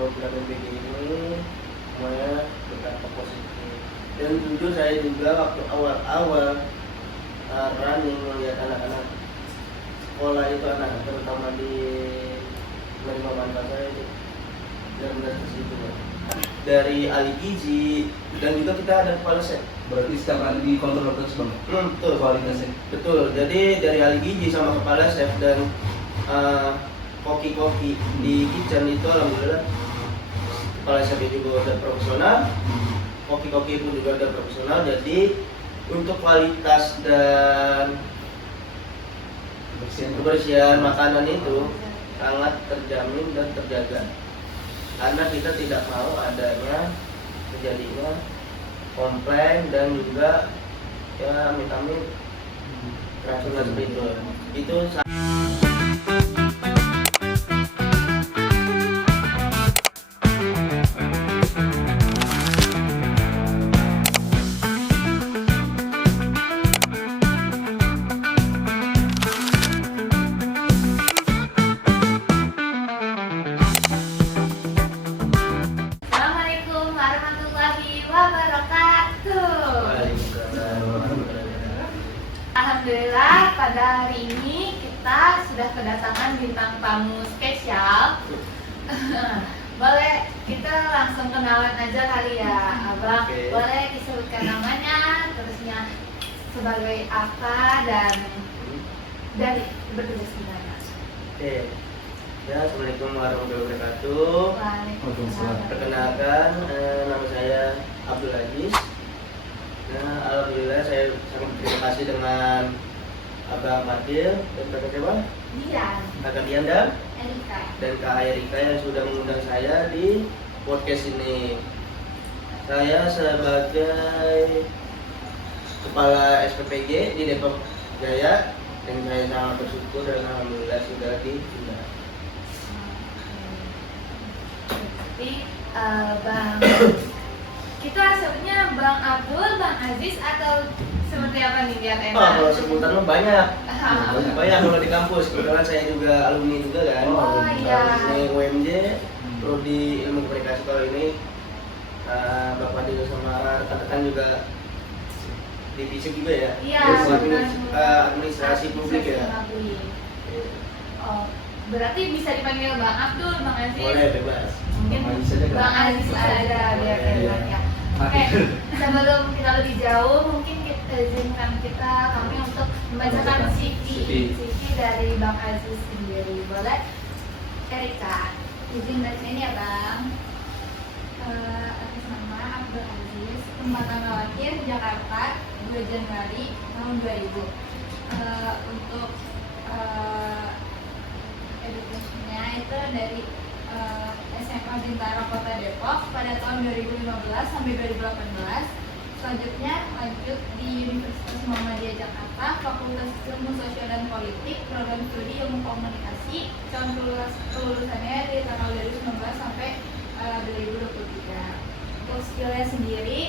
program MBG ini semuanya berdampak positif. Dan jujur saya juga waktu awal-awal running melihat anak-anak sekolah itu, anak terutama di menerima manfaat saya itu benar-benar tersipu dari ahli gizi, dan juga kita ada kepala chef. Berarti setiap kali dikontrol terus bang? Betul. Kualitasnya? Betul, jadi dari ahli gizi sama kepala chef dan koki-koki di kitchen itu alhamdulillah kepala chef juga udah profesional, koki-koki pun juga udah profesional, jadi untuk kualitas dan kebersihan makanan itu sangat terjamin dan terjaga, karena kita tidak mau adanya terjadinya komplain dan juga ya amit-amit keracunan seperti itu. Assalamualaikum warahmatullahi wabarakatuh. Alhamdulillah pada hari ini kita sudah kedatangan bintang tamu spesial. Boleh kita langsung kenalan aja kali ya, Abang. Oke. Boleh disebutkan namanya, terusnya sebagai apa dan dari bertugas di mana? Oke. Ya, assalamualaikum warahmatullahi wabarakatuh. Waalaikumsalam. Perkenalkan, nama saya Abdul Aziz. Nah, alhamdulillah saya sangat terima kasih dengan Abang Fadil dan Kakak siapa? Dian, Kakak Dian dan Erika. Kak Erika yang sudah mengundang saya di podcast ini. Saya sebagai Kepala SPPG di Depok Jaya, dan saya sangat bersyukur dan alhamdulillah sudah diundang. Jadi Bang, kita sebutnya Bang Abdul, Bang Aziz atau seperti apa nih biar enak? Kalau sebutan mah banyak. Ah, Banyak kalau di kampus. Kebetulan saya juga alumni juga kan. Oh, iya. Alumni UMJ, prodi ilmu komunikasi kalau ini. Bapak Dino sama rekan-rekan juga di FISIP juga ya. Iya, Administrasi publik ya. Publik. Oh, berarti bisa dipanggil Bang Abdul, Bang Aziz. Boleh bebas. Mungkin Bang Aziz aja, Kak. Bang Aziz aja biar Boleh. enak ya. Oke, sebelum kita lebih jauh, mungkin kita izinkan kami untuk membacakan CV dari Bang Aziz sendiri. Boleh? Erika, izin dari sini ya Bang. Atas nama Abdul Aziz, tempat tanggal lahir Jakarta 2 Januari tahun 2000. Untuk edukasinya itu dari SMA Bintaro Kota Depok pada tahun 2015 sampai 2018. Selanjutnya lanjut di Universitas Muhammadiyah Jakarta, Fakultas Ilmu Sosial dan Politik, program studi Ilmu Komunikasi. Tahun kelulusannya di tanggal 2019 sampai 2023. Untuk skillnya sendiri,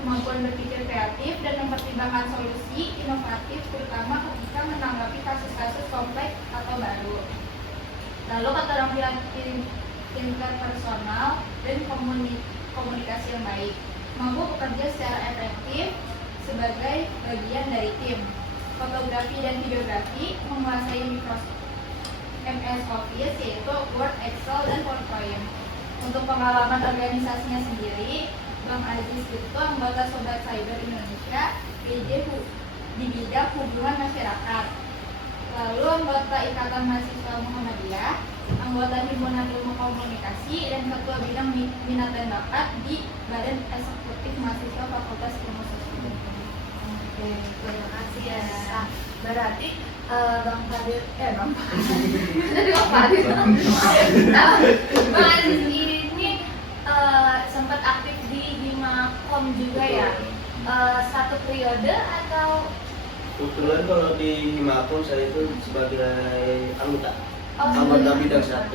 kemampuan berpikir kreatif dan mempertimbangkan solusi inovatif, terutama ketika menanggapi kasus-kasus kompleks atau baru. Lalu keterampilan interpersonal dan komunikasi yang baik, mampu bekerja secara efektif sebagai bagian dari tim. Fotografi dan videografi, menguasai Microsoft MS Office yaitu Word, Excel, dan PowerPoint. Untuk pengalaman organisasinya sendiri, Bang Aziz itu anggota Sobat Cyber Indonesia PJ di bidang hubungan masyarakat. Lalu anggota Ikatan Mahasiswa Muhammadiyah, anggota Himpunan Ilmu Komunikasi, dan ketua bidang minat dan bakat di Badan Eksekutif Mahasiswa Fakultas Ilmu Sosial. Oke, terima kasih ya. Berarti Bang Fadil, Bang Fadil, Bang Aziz ini sempat aktif di Himakom juga ya? Satu periode atau? Kebetulan kalau di Himakom saya itu sebagai anggota. Oh, Anggota sebenarnya. bidang 1.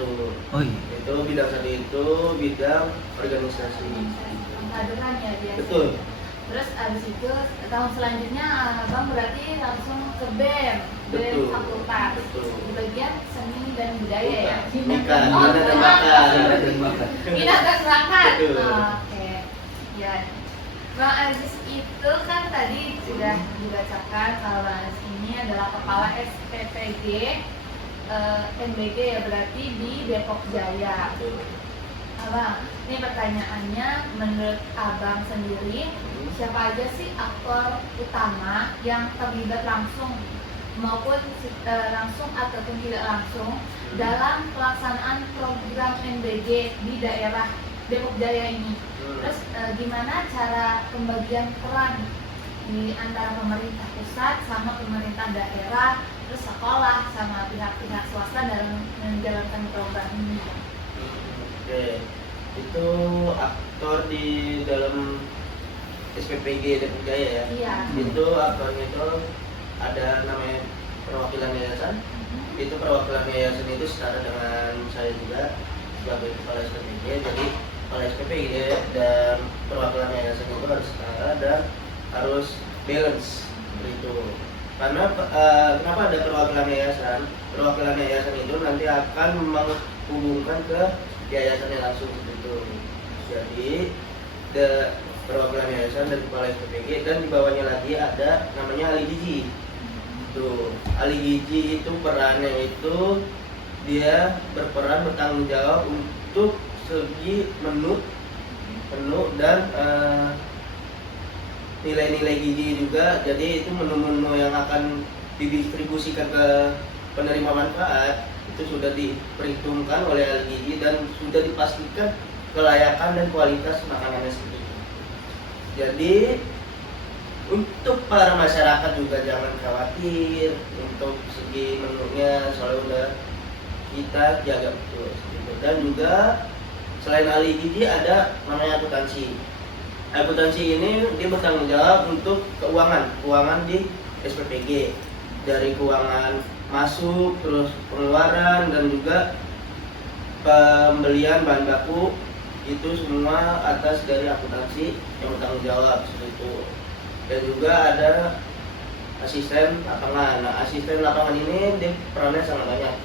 Oh iya. Itu bidang 1 itu bidang organisasi. Kaderan ya biasa. Betul. Terus abis itu tahun selanjutnya abang berarti langsung ke BEM Betul. fakultas Betul. di bagian seni dan budaya ya. Bukan, Oh, minat dan bukan. bakat. Dan makan. Minat dan bakat. Betul. Oke. Ya. Bang Aziz itu kan tadi sudah dibacakan kalau Bang Aziz ini adalah kepala SPPG MBG ya, berarti di Depok Jaya. Abang, ini pertanyaannya, menurut abang sendiri siapa aja sih aktor utama yang terlibat langsung maupun langsung ataupun tidak langsung dalam pelaksanaan program MBG di daerah Depok Jaya ini? Terus gimana cara pembagian peran di antara pemerintah pusat sama pemerintah daerah, terus sekolah sama pihak-pihak swasta dalam menjalankan program ini? Oke, itu aktor di dalam SPPG Depok Jaya ya. Iya. Itu aktornya itu ada namanya perwakilan yayasan. Itu perwakilan yayasan itu setara dengan saya juga sebagai kepala SPPG. Jadi kepala SPPG dan perwakilan yayasan itu harus setara dan harus balance begitu. Karena kenapa ada perwakilan yayasan? Perwakilan yayasan itu nanti akan menghubungkan ke yayasannya langsung begitu. Jadi perwakilan yayasan dan kepala SPPG, dan di bawahnya lagi ada namanya ahli gizi. Tuh, ahli gizi itu perannya itu dia berperan bertanggung jawab untuk segi menu dan nilai-nilai gizi juga. Jadi itu menu-menu yang akan didistribusikan ke penerima manfaat itu sudah diperhitungkan oleh ahli gizi dan sudah dipastikan kelayakan dan kualitas makanannya sendiri. Jadi untuk para masyarakat juga jangan khawatir untuk segi menunya, soalnya udah kita jaga betul gitu. Dan juga selain ahli gizi ada namanya akuntansi. Akuntansi ini dia bertanggung jawab untuk keuangan di SPPG, dari keuangan masuk, terus pengeluaran, dan juga pembelian bahan baku, itu semua atas dari akuntansi yang bertanggung jawab seperti itu. Dan juga ada asisten lapangan. Nah, asisten lapangan ini dia perannya sangat banyak.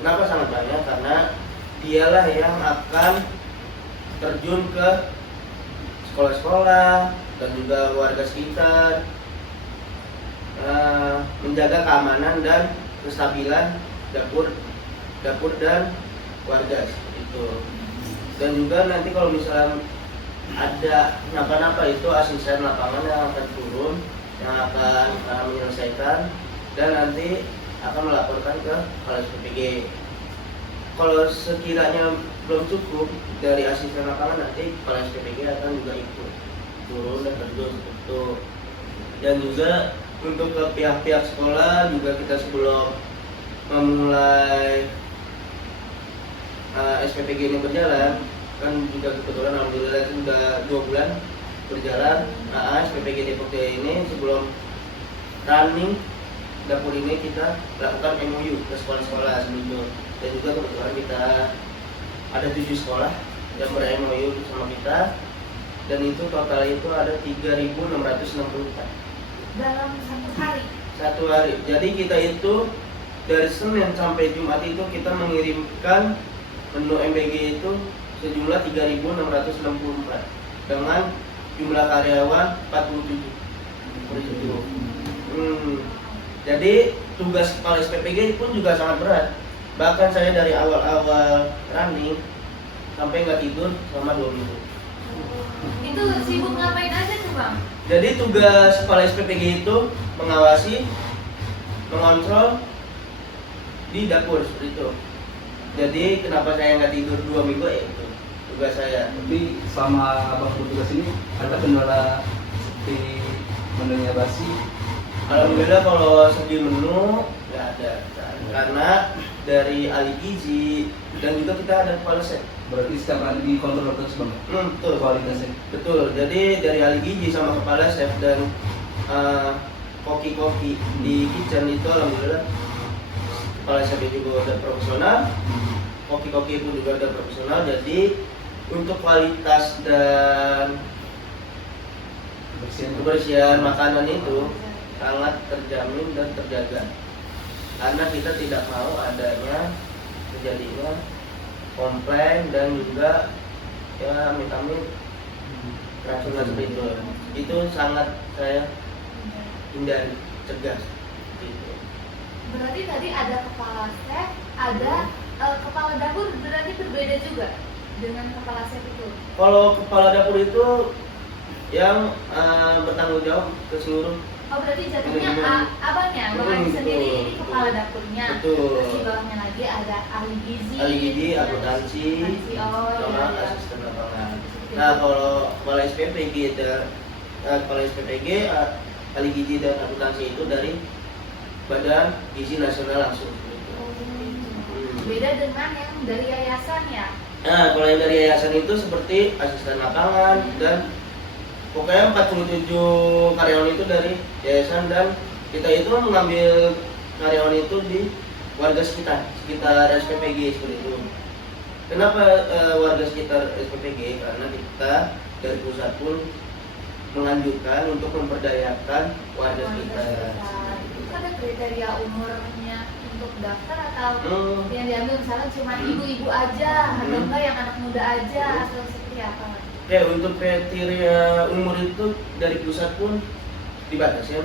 Kenapa sangat banyak? Karena dialah yang akan terjun ke sekolah-sekolah dan juga warga sekitar, menjaga keamanan dan kestabilan dapur dan warga seperti itu. Dan juga nanti kalau misalnya ada kenapa-napa, itu asisten lapangan yang akan turun, yang akan menyelesaikan dan nanti akan melaporkan ke kepala SPPG. Kalau sekiranya belum cukup dari asisten lapangan, nanti kepala SPPG akan juga ikut turun dan terjun seperti itu. Dan juga untuk ke pihak-pihak sekolah juga kita sebelum memulai SPPG ini berjalan, kan juga kebetulan alhamdulillah itu udah 2 bulan berjalan. SPPG Depok Jaya ini sebelum running dapur ini kita lakukan MOU ke sekolah-sekolah sebelum. Dan juga kebetulan kita ada 7 sekolah yang ber-MOU sama kita, dan itu total itu ada 3.664 dalam satu hari. Jadi kita itu dari Senin sampai Jumat itu kita mengirimkan menu MBG itu sejumlah 3.664 dengan jumlah karyawan 47. Jadi tugas kepala SPPG pun juga sangat berat. Bahkan saya dari awal-awal running sampai nggak tidur selama 2 minggu. Itu sibuk ngapain aja tuh Bang? Jadi tugas kepala SPPG itu mengawasi, mengontrol di dapur seperti itu. Jadi kenapa saya nggak tidur 2 minggu, ya itu tugas saya. Tapi selama abang bertugas ini ada kendala seperti menunya basi? Alhamdulillah kalau segi menu nggak ada, karena dari ahli gizi dan juga kita ada kepala chef. Berarti setiap hari dikontrol terus bang? Betul. Kualitasnya? Betul. Jadi dari ahli gizi sama kepala chef dan koki-koki di kitchen itu alhamdulillah kepala chef juga udah profesional, koki-koki pun juga udah profesional. Jadi untuk kualitas dan kebersihan makanan itu sangat terjamin dan terjaga, karena kita tidak mau adanya terjadinya komplain dan juga ya amit-amit racun seperti itu sangat saya hindari, cegah gitu. Berarti tadi ada kepala chef, ada kepala dapur, berarti berbeda juga dengan kepala chef itu. Kalau kepala dapur itu yang bertanggung jawab ke seluruh. Oh, berarti jatuhnya abangnya sendiri ini kepala dapurnya. Betul. Terus di bawahnya lagi ada ahli gizi, akuntansi, sama iya. asisten lapangan. Nah, kalau kepala SPPG ahli gizi dan akuntansi itu dari Badan Gizi Nasional langsung. Beda dengan yang dari yayasan ya. Nah, kalau yang dari yayasan itu seperti asisten lapangan dan pokoknya 47 karyawan itu dari yayasan, dan kita itu mengambil karyawan itu di warga sekitar SPPG seperti itu. Kenapa warga sekitar SPPG? Karena kita dari pusat pun menganjurkan untuk memperdayakan warga sekitar. Itu ada kriteria umurnya untuk daftar atau yang diambil misalnya cuma ibu-ibu aja atau enggak yang anak muda aja atau seperti apa? Oke, untuk kriteria umur itu dari pusat pun dibatasi.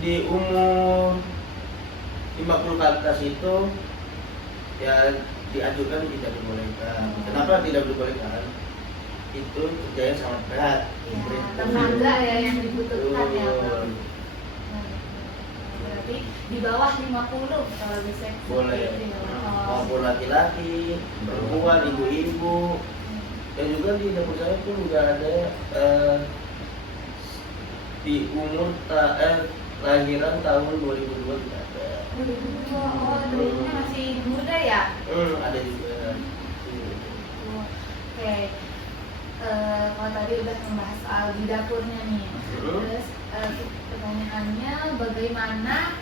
Di umur 50 ke atas itu ya diajukan tidak dibolehkan. Kenapa tidak dibolehkan? Itu kerjanya sangat berat. Ya, tenaga ya yang dibutuhkan ya, Bang. Berarti di bawah 50 kalau bisa. Boleh. Maupun laki-laki, perempuan, ibu-ibu. Dan juga di dapur saya pun juga ada di umur lahiran tahun 2002 tidak ada. Oh, dulunya masih muda ya? Ada juga. Oke. Kalau tadi udah membahas soal di dapurnya nih. Terus pertanyaannya bagaimana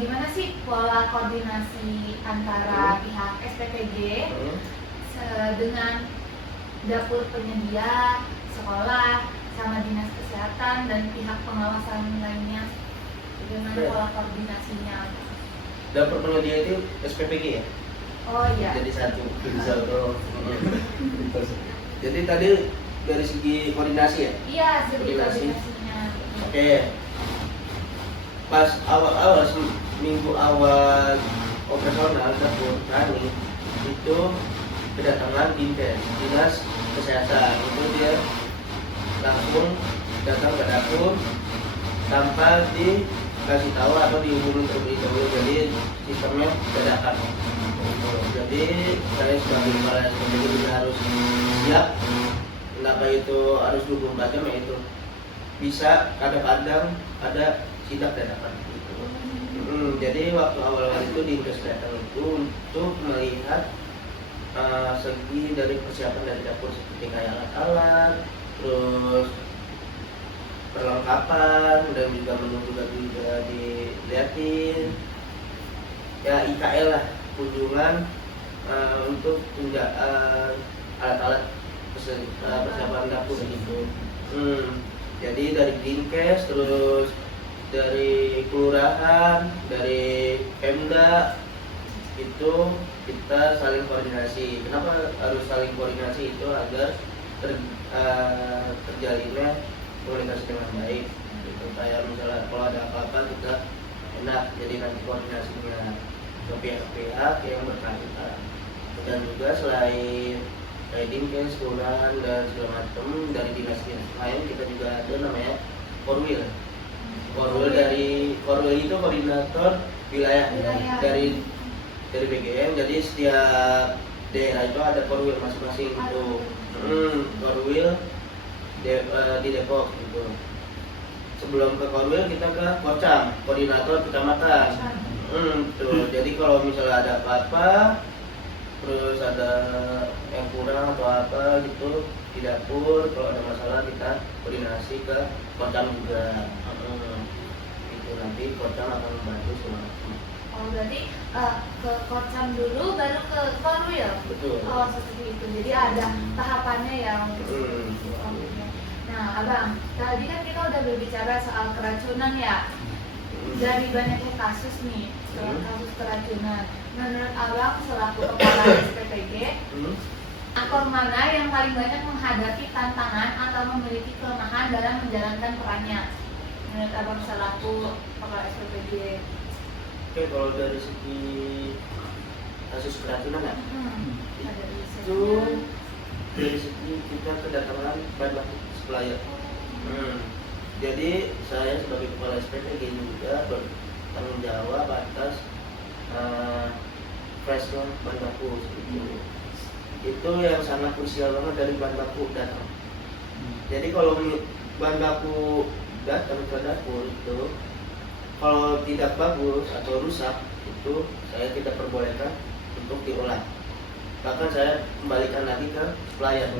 gimana sih pola koordinasi antara pihak SPPG dengan dapur penyedia, sekolah, sama dinas kesehatan dan pihak pengawasan lainnya? Bagaimana pola koordinasinya? Dapur penyedia itu SPPG ya? Oh iya. Jadi satu. Jadi tadi dari segi koordinasi ya? Iya, segi Koordinasi. koordinasinya. Oke. Pas awal-awal minggu awal operasional dapur kami itu kedatangan dinas kesehatan, itu dia langsung datang ke dapur tanpa dikasih tahu atau dihubungi terlebih dahulu, jadi sistemnya dadakan. Jadi saya sebagai kepala SPPG juga harus siap. Kenapa itu harus 24 jam ya itu bisa kadang-kadang ada sidak dadakan gitu. Jadi waktu awal-awal itu di kesehatan itu untuk melihat segi dari persiapan dari dapur seperti kayak alat-alat, terus perlengkapan dan juga menu juga dilihatin. Ya IKL lah, kunjungan untuk penjagaan alat-alat persiapan dapur gitu. Jadi dari Dinkes, terus dari kelurahan, dari Pemda itu kita saling koordinasi. Kenapa harus saling koordinasi? Itu agar terjalinnya komunikasi dengan baik. Gitu. Kayak misalnya kalau ada apa-apa kita enak jadi nanti koordinasinya ke pihak-pihak yang berkaitan. Dan juga selain kayak Dinkes, kelurahan dan segala macam dari dinas-dinas lain, kita juga ada namanya Korwil. Korwil itu koordinator wilayah. dari BGM. Jadi setiap daerah itu ada Korwil masing-masing itu. Korwil di Depok gitu. Sebelum ke Korwil kita ke Kocam, koordinator kecamatan. Tuh. Jadi kalau misalnya ada apa-apa, terus ada yang kurang atau apa gitu di dapur, kalau ada masalah kita koordinasi ke Kocam juga. Itu nanti Kocam akan membantu semua. Oh, berarti ke Kocam dulu baru ke Korwil. Betul. Oh, seperti itu. Jadi ada tahapannya ya. Hmm. Oke. Nah, Nah, Abang, tadi kan kita udah berbicara soal keracunan ya. Dari banyaknya kasus nih, soal kasus keracunan. Menurut Abang selaku kepala SPPG, aktor mana yang paling banyak menghadapi tantangan atau memiliki kelemahan dalam menjalankan perannya? Menurut Abang selaku kepala SPPG. Oke, kalau dari segi kasus keracunan ya, Ada itu risetnya. dari segi kita kedatangan bahan baku supplier. Jadi saya sebagai kepala SPPG juga bertanggung jawab atas freshnya bahan baku itu yang sangat krusial banget dari bahan baku datang. Jadi kalau bahan baku datang ke dapur itu kalau tidak bagus atau rusak itu saya tidak perbolehkan untuk diolah. Bahkan saya kembalikan lagi ke supplier,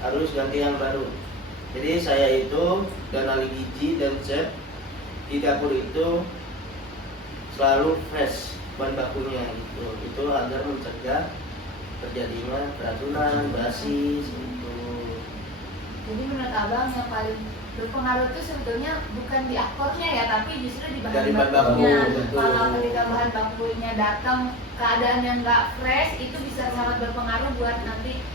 harus ganti yang baru. Jadi saya itu dan ahli gizi dan chef di dapur itu selalu fresh bahan bakunya gitu. Itu agar mencegah terjadinya keracunan, basi gitu. Jadi menurut Abang yang paling berpengaruh itu sebetulnya bukan di aktornya ya, tapi justru di Dari bahan bahan baku, bakunya. betul. Kalau ketika bahan bakunya datang keadaan yang nggak fresh, itu bisa sangat berpengaruh buat nanti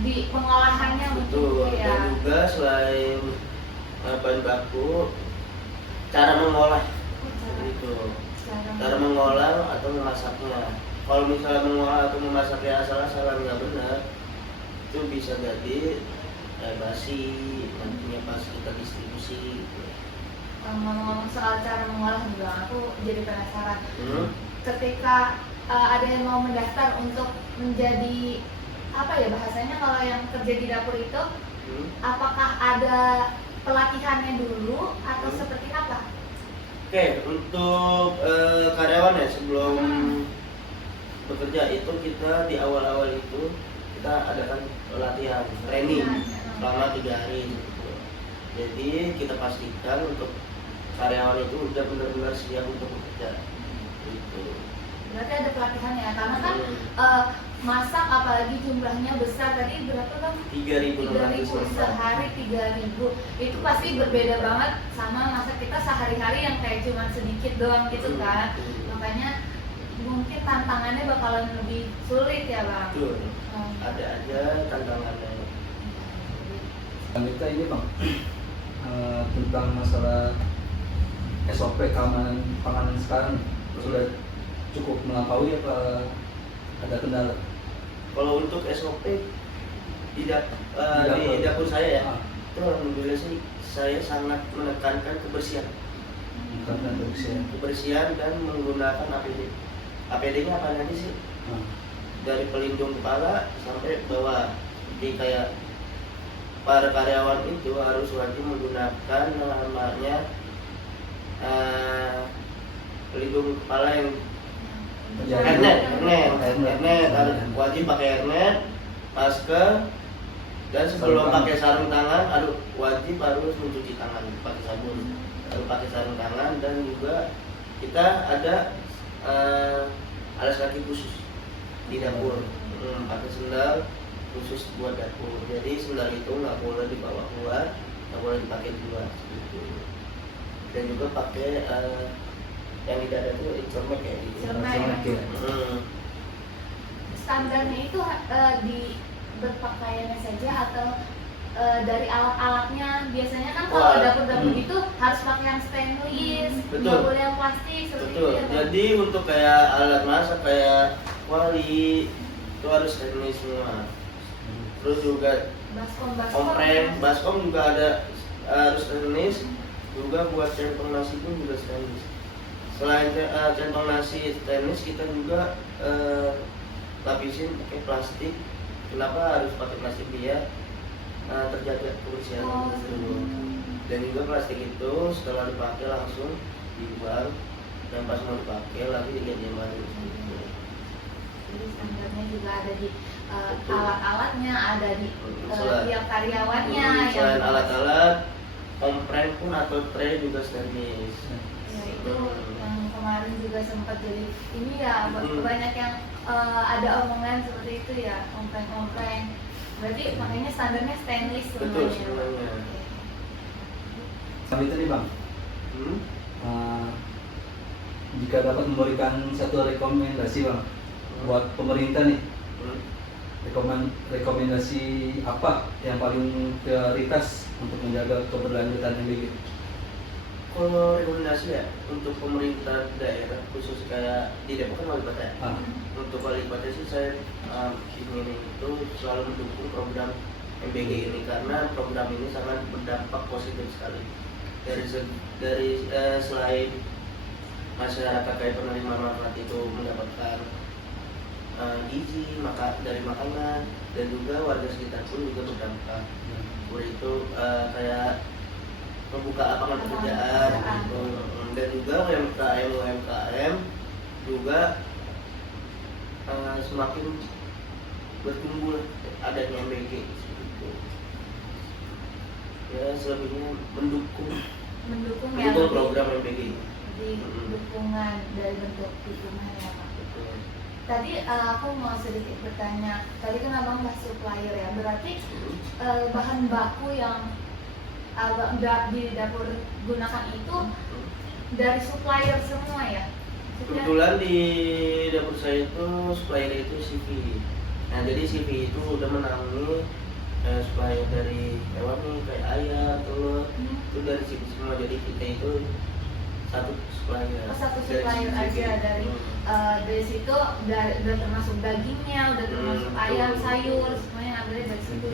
di pengolahannya Betul. mungkin ya. Dan juga selain bahan baku, cara mengolah gitu. Cara mengolah atau memasaknya. Kalau misalnya mengolah atau memasaknya asal-asalan nggak benar, itu bisa jadi basi nantinya pas kita distribusi gitu. Ngomong-ngomong soal cara mengolah juga, aku jadi penasaran. Ketika ada yang mau mendaftar untuk menjadi apa ya bahasanya kalau yang kerja di dapur itu, apakah ada pelatihannya dulu atau seperti apa? Oke, untuk karyawan ya sebelum bekerja itu kita di awal-awal itu kita adakan latihan training selama 3 hari gitu. Jadi kita pastikan untuk karyawan itu udah benar-benar siap untuk bekerja gitu. Berarti ada pelatihan ya, karena kan masak apalagi jumlahnya besar, tadi berapa Bang? 3.600 sehari 3.000. Itu pasti berbeda banget sama masak kita sehari-hari yang kayak cuma sedikit doang gitu kan. Makanya mungkin tantangannya bakalan lebih sulit ya Bang. Betul. Ada aja tantangannya. Dan kita ini Bang, tentang masalah SOP keamanan panganan sekarang sudah cukup melampaui apa ada kendala? Kalau untuk SOP di dapur saya ya, itu alhamdulillah sih saya sangat menekankan kebersihan. Kebersihan dan menggunakan APD. APD-nya apa aja sih? Dari pelindung kepala sampai bawah. Jadi kayak para karyawan itu harus wajib menggunakan namanya pelindung kepala yang hairnet harus wajib pakai hairnet, masker, dan sebelum pakai sarung tangan wajib harus mencuci tangan pakai sabun, harus pakai sarung tangan, dan juga kita ada alas kaki khusus di dapur, pakai sendal khusus buat dapur. Jadi sendal itu nggak boleh dibawa keluar, nggak boleh dipakai di luar gitu. Dan juga pakai yang di dada itu cermek kayak gitu. Standarnya itu di berpakaiannya saja atau dari alat-alatnya? Biasanya kan kalau dapur-dapur gitu harus pakai yang stainless, nggak boleh yang plastik seperti itu ya, Bang? Jadi untuk kayak alat masak kayak kuali itu harus stainless semua. Terus juga baskom juga ada harus stainless. Juga buat centong nasi pun juga stainless. Selain centong nasi stainless, kita juga lapisin pakai plastik. Kenapa harus pakai plastik? Biar terjaga kebersihan itu. Dan juga plastik itu setelah dipakai langsung dibuang, dan pas mau dipakai lagi diganti yang baru. Jadi standarnya juga ada di alat-alatnya, ada di tiap karyawannya. Selain alat-alat, kompreng pun atau tray juga stainless. Ya, itu yang kemarin juga sempat jadi ini ya, banyak yang ada omongan seperti itu ya, kompreng. Berarti makanya standarnya stainless Betul semuanya. semuanya. Sampai itu nih Bang, Hmm? jika dapat memberikan satu rekomendasi Bang buat pemerintah nih, Hmm. rekomendasi apa yang paling prioritas untuk menjaga keberlanjutan MBG? Kalau rekomendasi ya untuk pemerintah daerah khusus kayak di Depok kan wali kota ya. Ah, Untuk wali kota sih saya ingin itu selalu mendukung program MBG ini karena program ini sangat berdampak positif sekali dari selain masyarakat kayak penerima manfaat itu mendapatkan gizi dari makanan dan juga warga sekitar pun juga berdampak. Itu kayak membuka lapangan pekerjaan gitu. Dan juga UMKM juga semakin bertumbuh adanya MBG gitu. Ya selebihnya mendukung ya program MBG ini. di dukungan dari bentuk dukungan ya Pak. Betul. Tadi aku mau sedikit bertanya, tadi kan abang bahas supplier ya, berarti bahan baku yang abang di dapur gunakan itu dari supplier semua ya? Maksudnya, Kebetulan di dapur saya itu supplier itu CV. Nah jadi CV itu udah menangani supplier dari hewan nih kayak ayam, telur itu dari CV semua. Jadi kita itu satu supplier. satu dari supplier CV. aja dari situ udah termasuk dagingnya, udah termasuk ayam, sayur, semuanya ambilnya dari situ.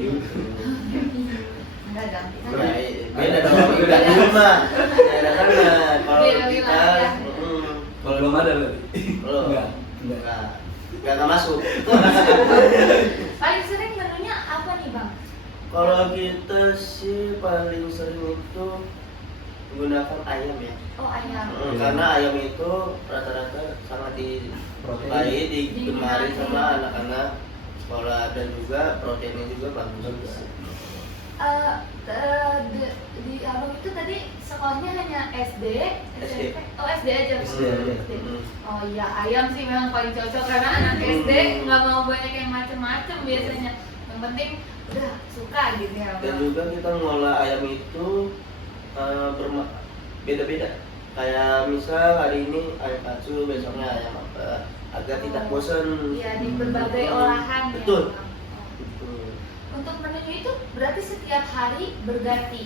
Enggak ganti kan? Nah, beda dong, beda rumah. Beda kan kalau Beda kita wilayah. kalau belum ada berarti? belum Enggak. nggak masuk. Paling sering menunya apa nih Bang? Kalau kita sih paling sering itu menggunakan ayam ya. Oh ayam. Karena ayam itu rata-rata sangat disukai, digemari sama anak-anak sekolah dan juga proteinnya juga bagus juga. Di abang itu tadi sekolahnya hanya SD, SMP? Oh SD aja. SD aja. Oh iya ayam sih memang paling cocok karena anak SD nggak mau banyak yang macem-macem biasanya. Yang penting udah suka gitu ya Dan Bang. juga kita ngolah ayam itu beda-beda. Kayak misal hari ini ayam katsu, besoknya ayam apa, agar tidak bosan. Iya di berbagai olahan Betul. ya Bang. Oh. Betul. Untuk menunya itu berarti setiap hari berganti.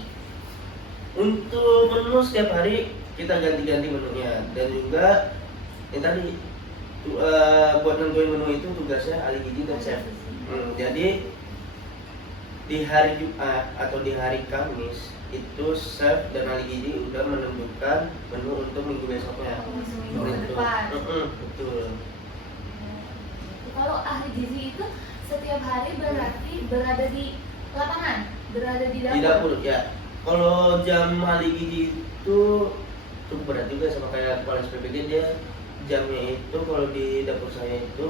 Untuk menu setiap hari kita ganti-ganti menunya dan juga yang tadi buat nentuin menu itu tugasnya ahli gizi dan chef. Jadi di hari Jumat atau di hari Kamis itu chef dan ahli gizi udah menentukan menu untuk minggu besoknya. Minggu ke depan. Betul. Kalau ahli gizi itu setiap hari berarti berada di lapangan, berada di dapur. Di dapur ya. Kalau jam ahli gizi itu berat juga sama kayak kepala SPPG, dia jamnya itu kalau di dapur saya itu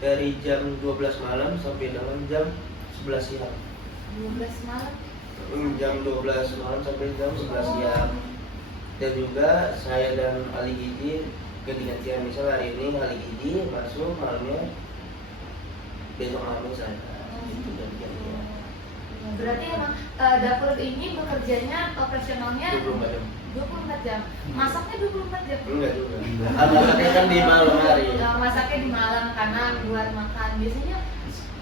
dari jam 12 malam sampai dengan jam 11 siang. 12 malam. Jam 12 malam sampai jam 11 siang. Dan juga saya dan ahli gizi ganti-gantian, misal hari ini ahli gizi masuk malamnya, besok malamnya saya. Itu ganti-gantian. Berarti emang dapur ini bekerjanya operasionalnya 24 jam. 24 jam. Masaknya 24 jam. Enggak juga. Masaknya kan di malam hari. Masaknya di malam karena buat makan. Biasanya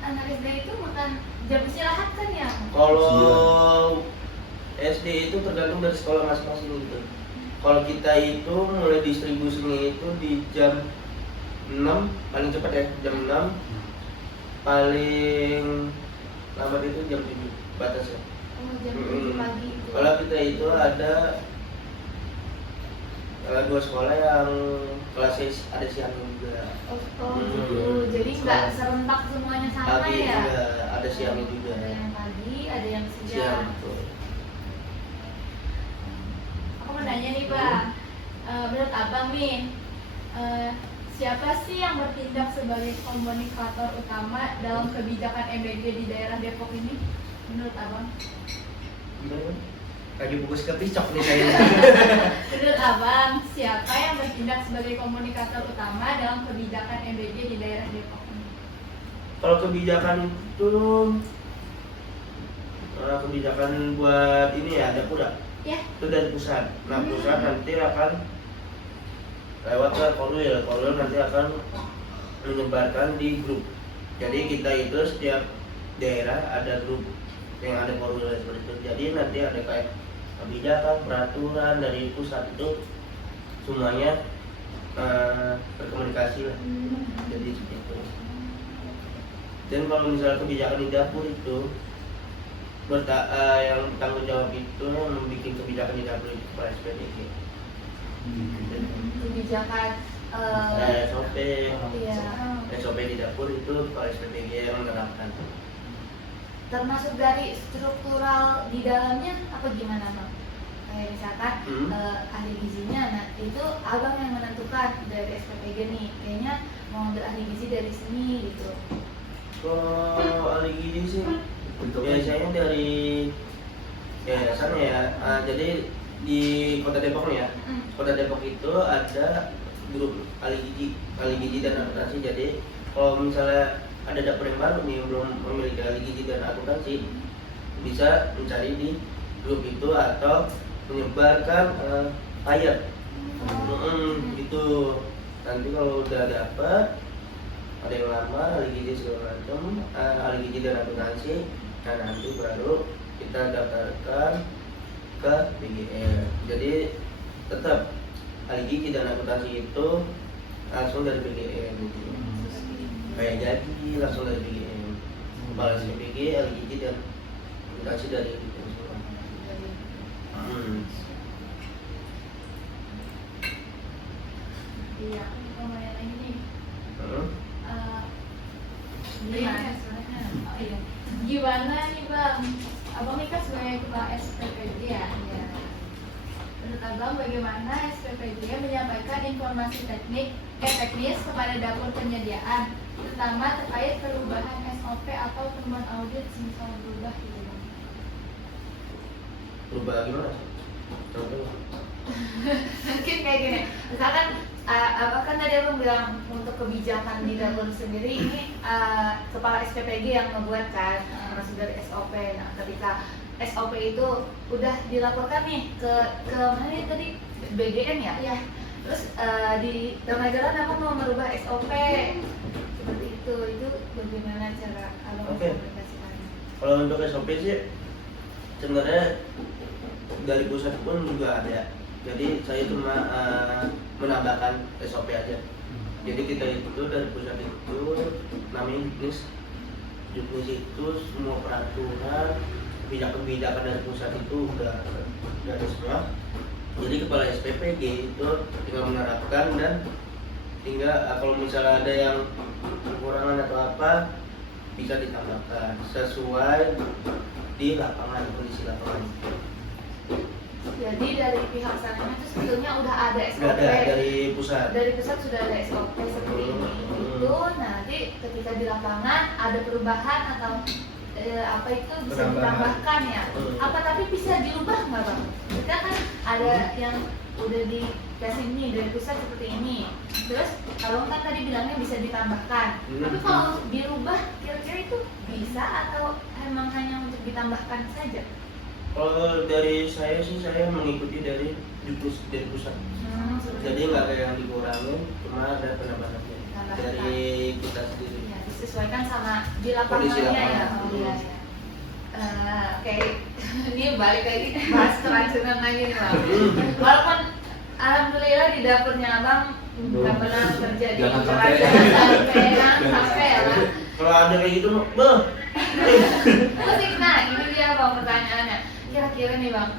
anak SD itu makan jam istirahat kan ya? Kalau SD itu tergantung dari sekolah masing-masing gitu. Kalau kita itu mulai distribusinya itu di jam 6 paling cepat ya, jam 6 paling lambat itu jam 7 batasnya. Oh, jam 7 pagi itu. Kalau kita itu ada dua sekolah yang kelasnya ada siangnya juga. Oh, jadi nggak serentak semuanya sama Pagi ya? juga ada siangnya juga. Ada yang pagi, ada yang Siang siang. betul. Aku mau nanya nih Pak, menurut Abang nih, siapa sih yang bertindak sebagai komunikator utama dalam kebijakan MBG di daerah Depok ini? Menurut Abang? Gimana? Lagi fokus ke picok nih kayaknya. Menurut Abang, siapa yang bertindak sebagai komunikator utama dalam kebijakan MBG di daerah Depok ini? Kalau kebijakan itu kebijakan buat ini ya dapur ya. Ya. Itu dari pusat. Nah pusat nanti akan lewat ke Korwil. Korwil nanti akan menyebarkan di grup. Jadi kita itu setiap daerah ada grup yang ada Korwil seperti itu. Jadi nanti ada kayak kebijakan, peraturan dari pusat itu semuanya berkomunikasi lah. Jadi seperti itu. Dan kalau misalnya kebijakan di dapur itu yang tanggung jawab itu yang membuat kebijakan di dapur itu kepala SPPG. Kebijakan SOP, iya. SOP di dapur itu kepala SPPG yang menerapkan. Termasuk dari struktural di dalamnya apa gimana bang? Kayak misalkan ahli gizinya, nah itu abang yang menentukan dari SPPG nih, kayaknya mau ambil ahli gizi dari sini gitu. Kalau ahli gizi sih biasanya dari yayasan ya. Jadi di Kota Depok nih ya. Kota Depok itu ada grup ahli gizi dan akuntansi. Jadi kalau misalnya ada dapur yang baru nih yang belum memiliki ahli gizi dan akuntansi, bisa mencari di grup itu atau menyebarkan flyer. Gitu. Nanti kalau udah dapat ada yang lama ahli gizi segala macam, ahli gizi dan akuntansi, nah nanti baru kita daftarkan ke BGM. Jadi tetap ahli gizi dan akuntansi itu langsung dari BGM gitu. Kayak jadi langsung dari BGM. Kepala SPPG, ahli gizi dan akuntansi dari BGM semua. Iya, mau nanya lagi nih. Gimana nih bang? Abang ini kan sebagai kepala SPPG ya. Menurut abang bagaimana SPPG menyampaikan informasi teknis kepada dapur penyediaan, terutama terkait perubahan SOP atau temuan audit semisal berubah gitu bang? Berubah gimana? Mungkin kayak gini, misalkan apa kan tadi abang bilang untuk kebijakan di dapur sendiri ini kepala SPPG yang membuat kan, masuk dari SOP. Nah ketika SOP itu udah dilaporkan nih ke mana nih tadi BGM ya? Iya. Terus di tengah jalan abang mau merubah SOP seperti itu bagaimana cara abang komunikasikan? Kalau untuk SOP sih sebenarnya dari pusat pun juga ada. Jadi saya cuma menambahkan SOP aja. Jadi kita itu dari pusat itu namanya juknis itu semua peraturan kebijakan dari pusat itu udah ada semua. Jadi kepala SPPG itu tinggal menerapkan dan tinggal kalau misalnya ada yang kekurangan atau apa bisa ditambahkan sesuai di lapangan, kondisi lapangan. Jadi dari pihak sana itu sebetulnya udah ada SOP. Dari pusat. Dari pusat sudah ada SOP seperti ini. Itu nanti ketika di lapangan ada perubahan atau apa itu bisa ditambahkan ya. Apa tapi bisa dirubah nggak bang? Kita kan ada yang udah dikasih ini dari pusat seperti ini. Terus kalau kan tadi bilangnya bisa ditambahkan. Tapi kalau dirubah kira-kira itu bisa atau emang hanya untuk ditambahkan saja? Kalau dari saya sih saya mengikuti dari pusat. Jadi nggak ada yang dikurangin, cuma ada penambahannya dari kita sendiri. Ya, disesuaikan sama di lapangannya ya. Oh iya. Oke, ini balik lagi bahas keracunan lagi nih bang. Walaupun alhamdulillah di dapurnya abang nggak pernah terjadi keracunan sampai ya bang. Kalau ada kayak gitu, bang. Musik, nah ini dia bang pertanyaannya. Kira-kira nih bang,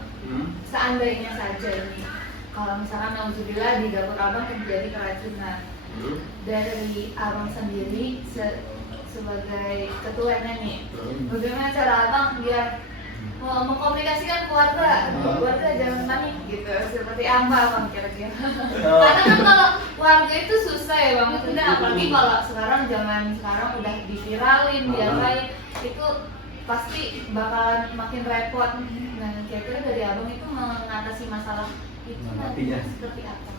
seandainya saja ini kalau misalkan alhamdulillah di dapur abang terjadi keracunan, dari abang sendiri sebagai ketuanya nih, bagaimana cara abang biar mengkomunikasikan keluarga jangan panik gitu, seperti apa bang kira-kira? Karena kan kalau keluarga itu susah ya bang, maksudnya apalagi kalau sekarang udah diviralin, diapain itu pasti bakalan makin repot. Nah, kira-kira dari abang itu mengatasi masalah itu nantinya seperti apa?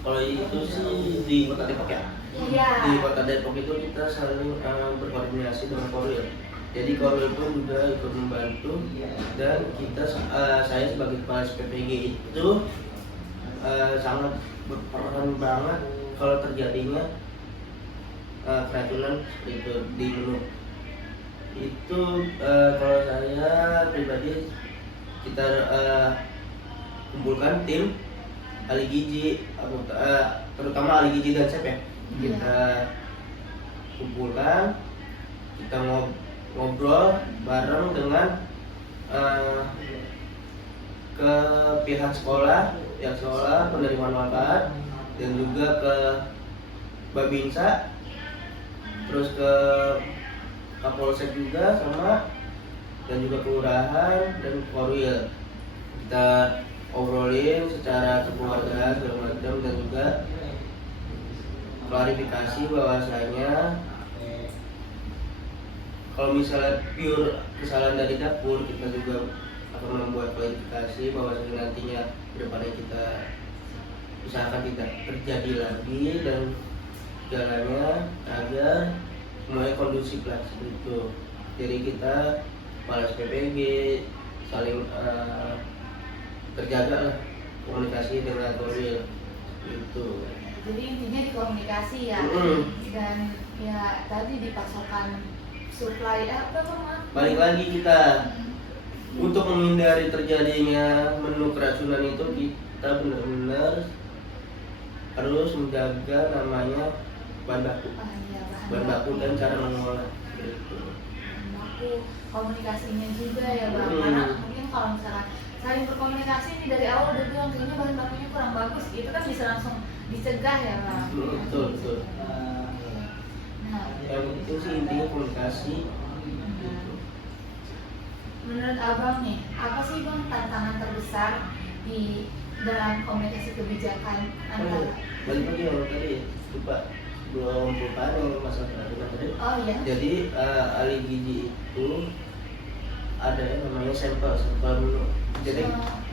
Kalau itu sih di Kota Depok ya. Iya. Di Kota Depok itu kita saling berkoordinasi dengan Korwil. Jadi Korwil pun juga ikut membantu, dan saya sebagai kepala SPPG itu sangat berperan banget kalau terjadinya keracunan seperti itu di menu. Itu kalau saya pribadi, kita kumpulkan tim ahli gizi, terutama ahli gizi dan chef ya. Kita kumpulkan, kita ngobrol bareng dengan ke pihak sekolah, penerimaan manfaat, dan juga ke Babinsa, terus ke Kapolsek juga sama, dan juga kelurahan dan Korwil. Kita obrolin secara kekeluargaan segala macam, dan juga klarifikasi bahwasanya kalau misalnya pure kesalahan dari dapur, kita juga akan membuat klarifikasi bahwasanya nantinya kedepannya kita usahakan tidak terjadi lagi, dan jalannya agar semuanya kondusif lah seperti itu. Jadi kita kepala SPPG saling terjaga lah komunikasi dengan Korwil itu. Jadi intinya di komunikasi ya. Dan ya tadi di pasokan supply balik lagi kita untuk menghindari terjadinya menu keracunan itu, kita benar-benar harus menjaga namanya bahan baku dan cara mengolah gitu. Bahan baku, komunikasinya juga ya Bang. Karena mungkin kalau misalkan saling berkomunikasi ini dari awal udah bilang kayaknya bahan bakunya kurang bagus, itu kan bisa langsung dicegah ya Bang. Betul. Nah, yang itu sih intinya komunikasi. menurut Abang nih, apa sih Bang tantangan terbesar di dalam komunikasi kebijakan antara? Balik lagi yang tadi lupa belum bukan yang masalah keracunan tadi. Oh iya. Jadi ahli gizi itu ada yang namanya sampel dulu. Jadi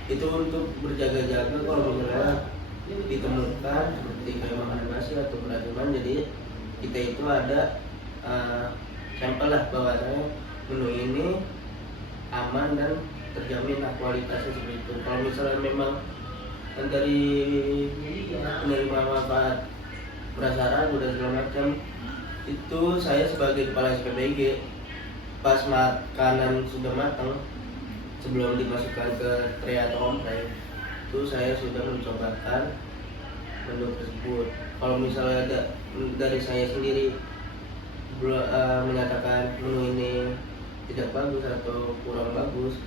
itu untuk berjaga-jaga kalau misalnya ditemukan seperti kayak makanan basi atau keracunan. Jadi kita itu ada sampel lah bahwasanya menu ini aman dan terjamin kualitasnya seperti itu. Kalau misalnya memang dari penerima manfaat merasa ragu dan segala macam, itu saya sebagai kepala SPPG pas makanan sudah matang sebelum dimasukkan ke tray atau ompreng, itu saya sudah mencobakan menu tersebut. Kalau misalnya ada dari saya sendiri menyatakan menu ini tidak bagus atau kurang bagus,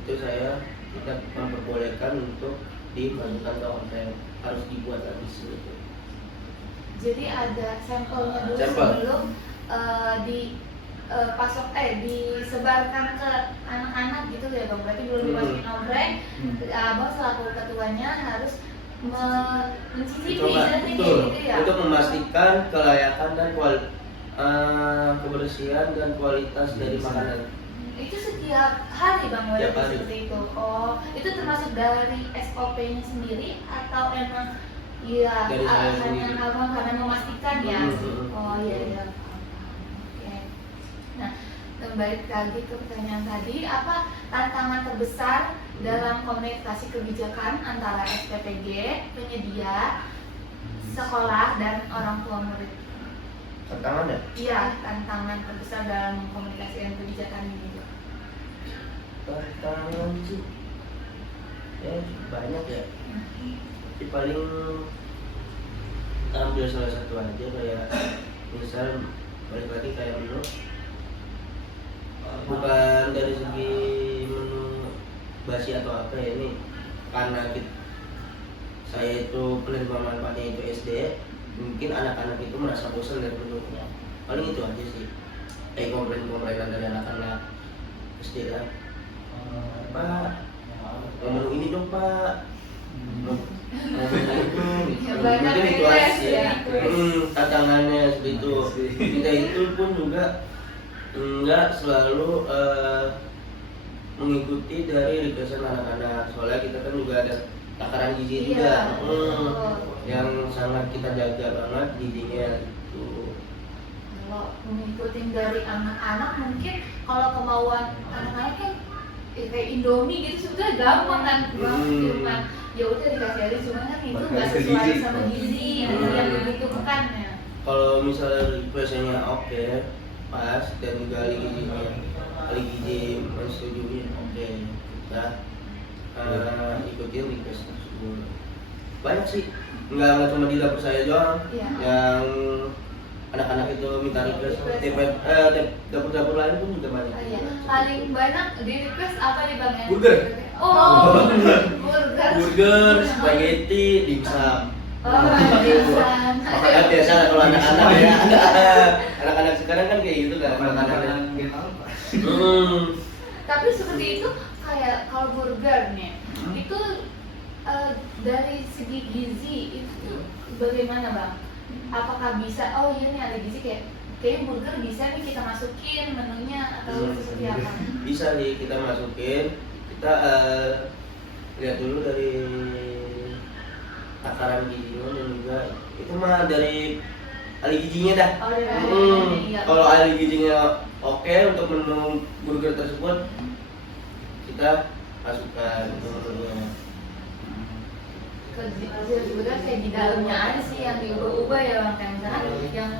itu saya tidak memperbolehkan untuk dimasukkan ke ompreng, harus dibuat habis gitu. Jadi ada sampelnya dulu sebelum disebarkan ke anak-anak gitu ya Bang. Berarti belum dimasukin ompreng, Abang selaku ketuanya harus mencicipi betul, gitu ya. untuk memastikan kelayakan dan kebersihan dan kualitas dari makanan. Itu setiap hari Bang, Setiap hari. seperti itu. Oh, itu termasuk dari SOP-nya sendiri atau emang iya Dari saya hanya sendiri. Abang karena memastikan ya? Oh iya. Oke. Nah, kembali lagi ke pertanyaan tadi, apa tantangan terbesar dalam komunikasi kebijakan antara SPPG, penyedia, sekolah, dan orang tua murid? Tantangan ya? Iya, tantangan terbesar dalam komunikasi kebijakan ini. Tantangan sih ya banyak ya. Tapi paling ambil salah satu aja, kayak misal balik lagi kayak menu, bukan dari segi menu basi atau apa ya, ini karena saya itu penerima manfaatnya itu SD, mungkin anak-anak itu merasa bosan dari menunya. Paling itu aja sih, komplain-komplainan dari anak-anak SD ya. Pak, menu ini dong Pak, mau beli itu, mungkin itu aja. Tantangannya seperti itu. Kita itu pun juga enggak selalu mengikuti dari requestan anak-anak, soalnya kita kan juga ada takaran gizi juga, yang sangat kita jaga banget gizinya gitu. kalau ngikutin dari anak-anak mungkin kalau kemauan anak-anak kan kayak Indomie gitu sebetulnya gampang kan bang gitu kan, ya udah dikasih aja cuma kan itu nggak sesuai sama gizi yang dibutuhkan ya. Kalau misalnya requestnya oke, pas dan juga ahli gizi mensetujui, oke, kita ikutin request tersebut. Banyak sih, nggak cuma di dapur saya doang, Iya. yang anak-anak itu minta request, dapur-dapur lain pun juga banyak. Iya. Paling banyak di request apa nih bang? Burger. Oh, burger. Burger, spaghetti, dimsum. Oh, dimsum. Makanya biasa lah kalau anak-anak ya, anak-anak sekarang kan kayak gitu kan, makanan. Tapi seperti itu kayak kalau burger nih, itu dari segi gizi itu bagaimana bang? Apakah bisa? Oh iya nih ada gizi kayak burger bisa nih kita masukin menunya atau seperti apa? Bisa nih kita masukin, kita lihat dulu dari takaran gizinya dan juga itu mah dari ahli gizinya dah. Oh, dari ahli gizinya, iya. Kalau ahli gizinya oke untuk menu burger tersebut, kita masukkan menunya. Sebetulnya kayak di dalamnya aja sih yang diubah-ubah ya bang, kayak misalkan yang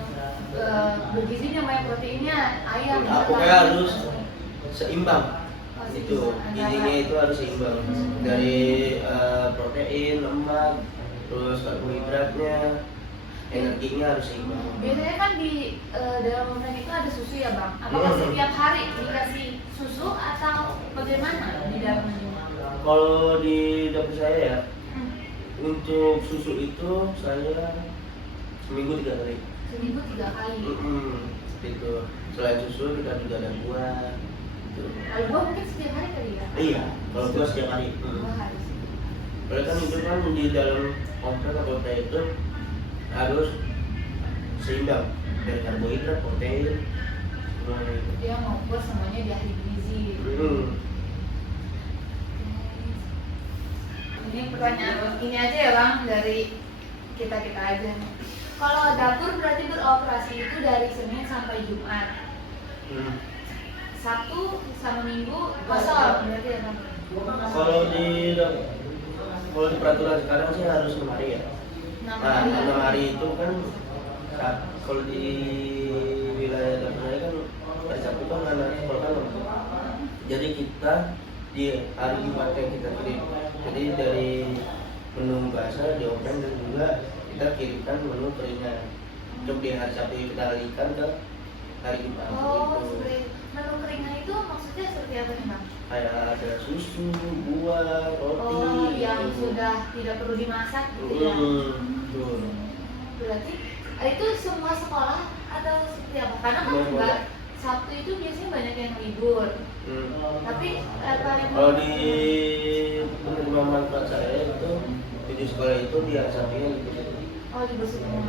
bergizinya banyak proteinnya ayam. Pokoknya harus seimbang. Itu gizinya itu harus seimbang dari protein, lemak, terus karbohidratnya, energinya harus seimbang. Biasanya kan di dalam online itu ada susu ya bang. Apakah setiap hari dikasih susu atau bagaimana di dalamnya? Kalau di dapur saya ya, untuk susu itu saya seminggu 3 kali. Seminggu 3 kali. Itu selain susu kita juga ada buah. Gitu. Kalau buah mungkin setiap hari kali ya? Iya, kalau buah setiap hari. Buah harus. Kalau kan itu kan di dalam komplek atau kota itu harus seimbang dari karbohidrat, protein, semua itu. Dia mau buat semuanya di ahli gizi. Ini pertanyaan ini aja ya bang dari kita aja. Kalau dapur berarti beroperasi itu dari Senin sampai Jumat. Sabtu sama Minggu kosong berarti ya bang. Kalau di peraturan sekarang sih harus 6 hari ya. 6 hari itu kan kalau di wilayah dapur saya kan hari Sabtu kan anak sekolah kan masuk. Jadi kita di hari Jumat yang kita kirim. Jadi dari menu basah diopen dan juga kita kirimkan menu keringan. Untuk di hari Sabtu kita alihkan ke hari Jumat. Oh, seperti menu keringan itu maksudnya seperti apa nih bang? Kayak ada susu, buah, roti. Oh, yang gitu. sudah tidak perlu dimasak gitu ya? Betul. Berarti itu semua sekolah atau seperti apa? Karena kan Semua juga Sabtu itu biasanya banyak yang libur. Tapi paling Kalau di penerima manfaat saya itu di sekolah itu di hari Sabtunya libur. oh libur semua.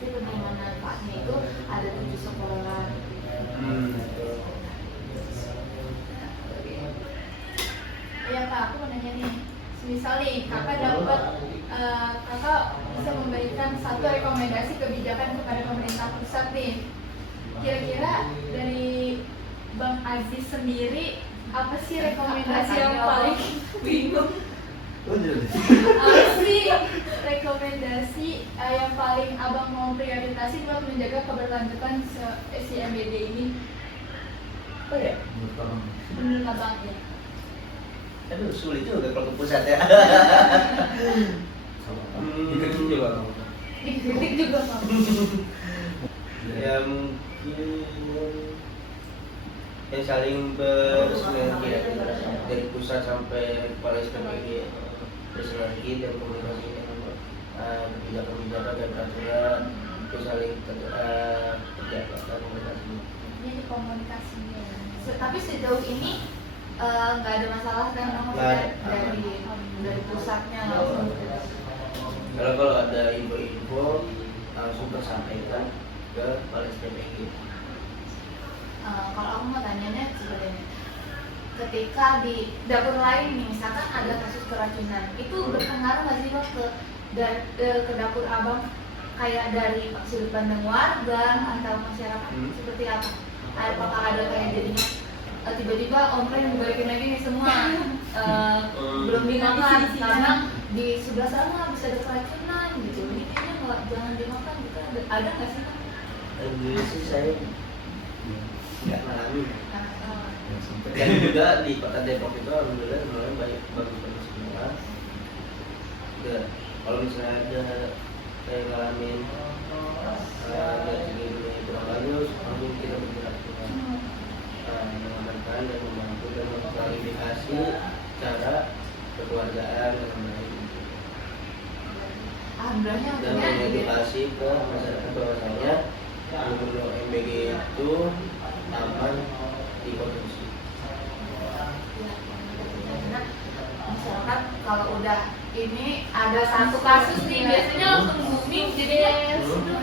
Jadi penerima manfaatnya itu ada 7 sekolah. Ya kak, aku mau nanya nih. Misal nih, kakak dapat kakak bisa memberikan satu rekomendasi kebijakan kepada pemerintah pusat nih. Kira-kira dari Bang Aziz sendiri apa sih rekomendasi yang paling bingung? Apa sih rekomendasi yang paling abang mau prioritaskan buat menjaga keberlanjutan si MBD ini? Apa ya? Menurut abang ya? Aduh sulit juga kalau ke pusat ya. Dikritik juga bang. Dikritik juga bang. Ya mungkin yang saling bersinergi ya, dari pusat sampai kepala SPPG bersinergi dan komunikasi dengan kebijakan-kebijakan dan peraturan itu saling terjaga komunikasi. Jadi komunikasinya. Tapi sejauh ini nggak ada masalah kan maksudnya dari pusatnya langsung. Kalau ada info-info langsung tersampaikan ke kepala SPPG. Kalau aku mau tanyanya sebenarnya, ketika di dapur lain nih, misalkan ada kasus keracunan, itu berpengaruh nggak sih bang ke dapur abang? kayak dari sudut pandang warga atau masyarakat seperti apa? Apakah ada kayak jadinya tiba-tiba ompren dibalikin lagi nih semua belum dimakan karena di sebelah sana bisa ada keracunan gitu, ini kayaknya nggak, jangan dimakan gitu, ada nggak sih? Dulu sih saya nggak ngalami. Sampai Dan juga di kota Depok itu alhamdulillah sebenarnya banyak bagus-bagus semua. Juga kalau misalnya ada kayak ngalamin nggak segini kurang bagus, mungkin kita bergerak dengan mengamankan dan membantu dan mengklarifikasi cara kekeluargaan dengan baik Alhamdulillahnya dan untungnya mengedukasi ke masyarakat bahwasanya aluminium MBG itu aman dikonsumsi. karena masyarakat kalau udah ini ada satu kasus nih biasanya langsung booming, jadinya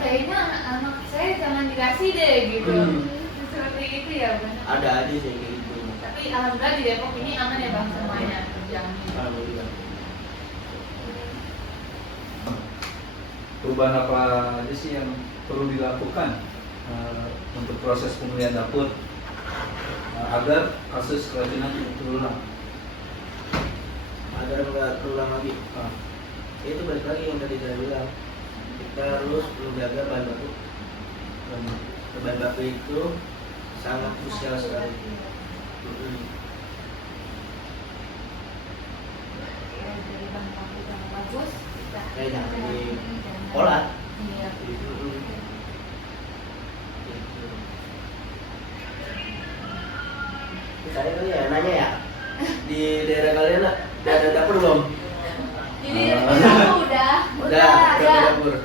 kayaknya anak saya jangan dikasih deh gitu. Seperti itu ya Bang. Ada aja sih kayak gitu. Tapi alhamdulillah di Depok ini aman ya Bang semuanya. Jangan. Alhamdulillah. perubahan apa aja sih yang perlu dilakukan untuk proses pemulihan dapur agar kasus keracunan tidak terulang? Agar nggak terulang lagi. Itu balik lagi yang tadi saya bilang, kita harus menjaga bahan baku. Bahan baku itu sangat krusial sekali. Dari bahan baku yang bagus, Kayak jangan diolah. Iya. Saya kali ya nanya ya, di daerah kalian udah ada dapur belum? Jadi aku udah Berapa dapur?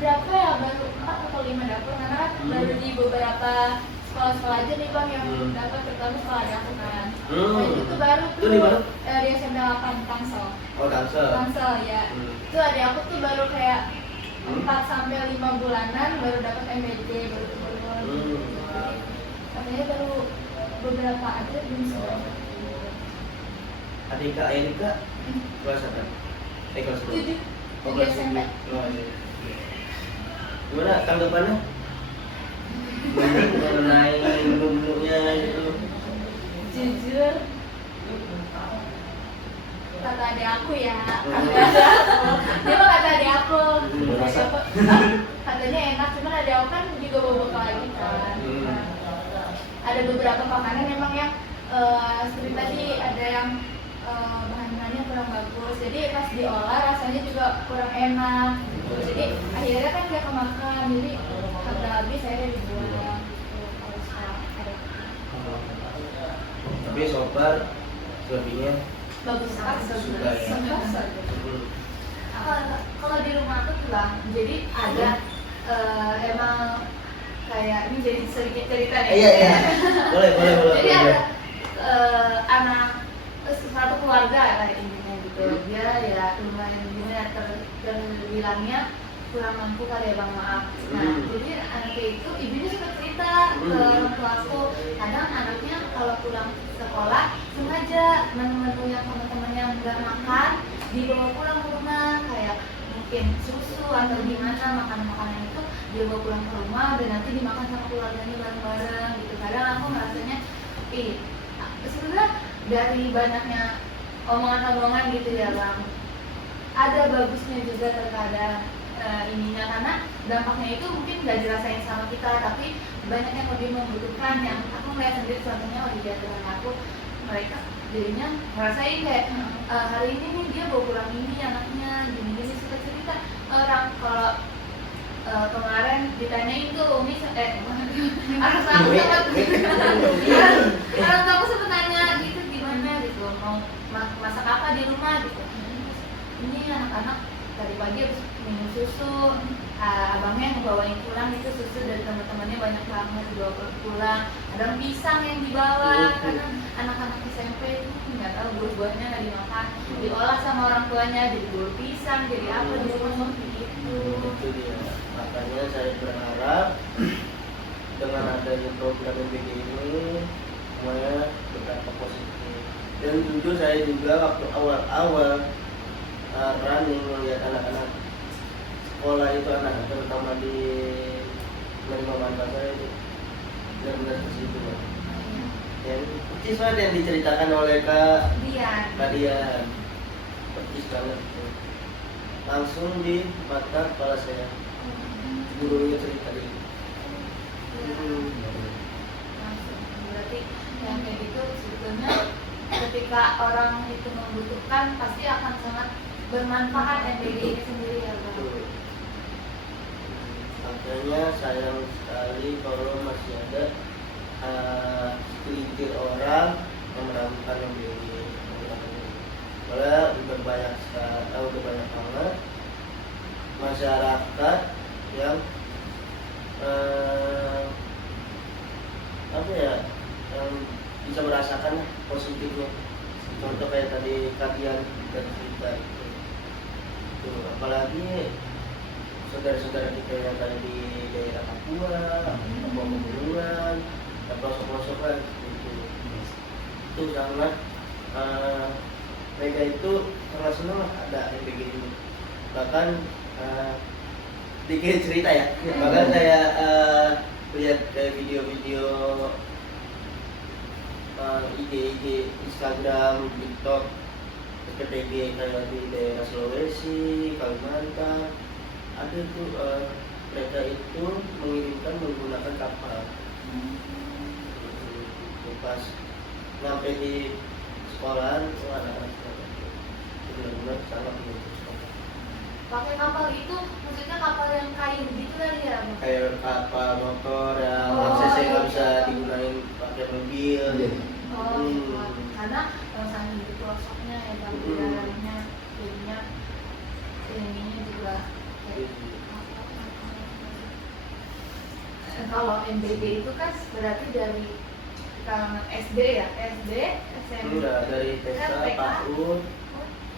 berapa ya, baru 4 atau 5 dapur karena kan baru di beberapa sekolah-sekolah aja nih Bang yang dapat, terutama sekolah ada aku kan. Nah itu tuh baru Itu di mana? di SMP 8 Tangsel. Oh Tangsel. Tangsel ya. Itu adik aku tuh baru kayak 4 sampai 5 bulanan baru dapat MBG, baru turun. Jadi katanya baru beberapa aja belum seberapa. Adik Kak Erika kelas apa? Kelas berapa? 7 Oh, di kelas SMP. 7. Oh, iya. Gimana tanggapannya? Mengenai menu-menunya itu. Jujur kata adik aku ya, dia mah kata adik aku, katanya enak, cuman adik aku kan juga bawa bekal lagi kan. Ada beberapa makanan memang yang seperti tadi ada yang bahan-bahannya kurang bagus, jadi pas diolah rasanya juga kurang enak. Jadi akhirnya kan gak kemakan, jadi harga habis saya dibuang. Tapi so far selebihnya Bagus sekali. suka ya. Kalau di rumah aku tuh Bang, jadi ada emang kayak ini jadi sedikit cerita nih. Iya. Boleh. Jadi ada anak satu keluarga lah intinya gitu. Dia ya lumayan gimana terbilangnya kurang mampu kali ya Bang, maaf. Nah, jadi anaknya itu ibunya suka cerita ke orang tua aku, kadang anaknya kalau pulang sekolah sengaja menu-menu yang teman-temannya nggak makan dibawa pulang ke rumah, kayak mungkin susu atau gimana makanan-makanan itu dia bawa pulang ke rumah dan nanti dimakan sama keluarganya bareng-bareng gitu. Kadang aku ngerasanya sebenarnya dari banyaknya omongan-omongan gitu ya Bang, ada bagusnya juga terkadang ininya, karena dampaknya itu mungkin nggak dirasain sama kita, tapi banyak yang lebih membutuhkan. Yang aku melihat sendiri contohnya di teman aku, mereka jadinya ngerasain kayak hari ini nih dia bawa pulang ini anaknya gini-gini, suka cerita orang. Kalau kemarin ditanyain tuh Umi anak aku sempat nanya gitu, gimana gitu mau masak apa di rumah gitu. Ini anak-anak tadi pagi habis minum susu, abangnya ngebawain pulang itu susu dari teman-temannya banyak banget dibawa pulang. Ada pisang yang dibawa karena anak-anak SMP itu nggak tahu buah-buahnya nggak dimakan, diolah sama orang tuanya jadi buah pisang, jadi apa di rumah seperti itu. Itu dia. Makanya saya berharap dengan adanya program MBG ini semuanya berdampak positif. Dan jujur saya juga waktu awal-awal running melihat anak-anak sekolah itu anak, terutama di menerima manfaat saya itu benar-benar ke situ Mbak. Dan persis banget yang diceritakan oleh Kak Dian, persis banget tuh. Langsung di mata kepala saya gurunya cerita itu. Langsung. Berarti yang kayak gitu sebetulnya ketika orang itu membutuhkan pasti akan sangat bermanfaat MBG ini sendiri ya Bang. Betul. Makanya sayang sekali kalau masih ada segelintir orang yang meragukan MBG. Soalnya udah banyak banget masyarakat yang yang bisa merasakan positifnya. Contoh kayak tadi Katian dan cerita itu. Tuh, apalagi saudara-saudara kita yang ada di daerah Papua, Papua Pegunungan, dan pelosok-pelosokan itu sangat mereka itu sangat senang lah ada MBG ini. Bahkan dikit cerita ya, bahkan saya lihat kayak video-video IG Instagram, TikTok, SPTG kayak di daerah Sulawesi, Kalimantan, ada tuh mereka itu mengirimkan menggunakan kapal. Pas sampai di sekolahan, anak-anak sekolah itu benar-benar sangat membutuhkan. Pakai kapal itu maksudnya kapal yang kayu gitu kali ya Bang? Kayak kapal motor yang Oh, aksesnya nggak iya. bisa digunain pakai mobil. Oh, gitu. Karena misalnya di pelosoknya ya Bang, di dalamnya jadinya ininya juga kayak kalau MBG itu kan berarti dari kalangan SD ya, SD, SMP, Udah dari TK, TK. PAUD,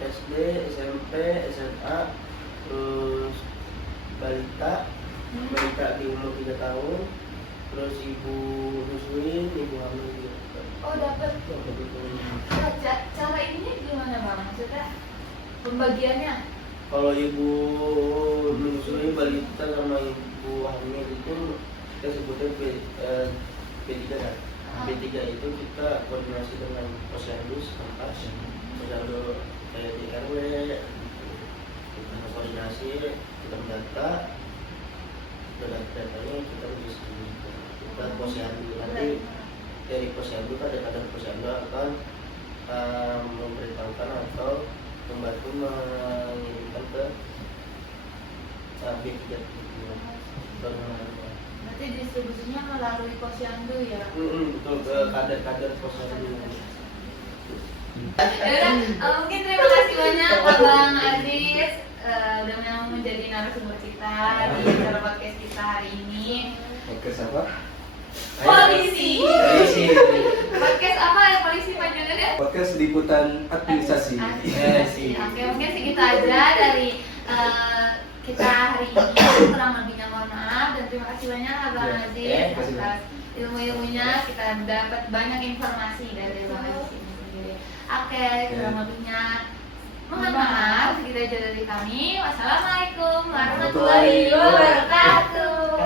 SD, SMP, SMA, terus balita di umur 3 tahun, terus ibu nyusuin, ibu hamil juga. Oh dapat. Nah, cara ini gimana Bang? Maksudnya pembagiannya? Kalau ibu menyusui balita sama ibu hamil itu kita sebutnya B3 kan. B3 itu kita koordinasi dengan posyandu setempat, posyandu kayak di RW, kita koordinasi, kita mendata, datanya kita distribusi kita posyandu. Nanti dari posyandu kan ada posyandu akan memberitahukan atau membantu mengirimkan ke B3 itu. Berarti distribusinya melalui posyandu ya? Betul, ke kader-kader posyandu. Ya udah, mungkin terima kasih banyak Abang Aziz udah mau menjadi narasumber kita di acara podcast kita hari ini. Podcast apa? Polisi. Polisi. Podcast apa ya polisi Pak Junior? Podcast liputan administrasi. Oke, mungkin segitu aja dari kita hari ini. Kurang lebihnya mohon maaf dan terima kasih banyak Abang Ya, Aziz terima kasih. atas ilmu-ilmunya. Kita dapat banyak informasi dari Abang Aziz ini sendiri. Oke, kurang lebihnya mohon maaf. Segitu aja dari kami. Wassalamualaikum warahmatullahi wabarakatuh.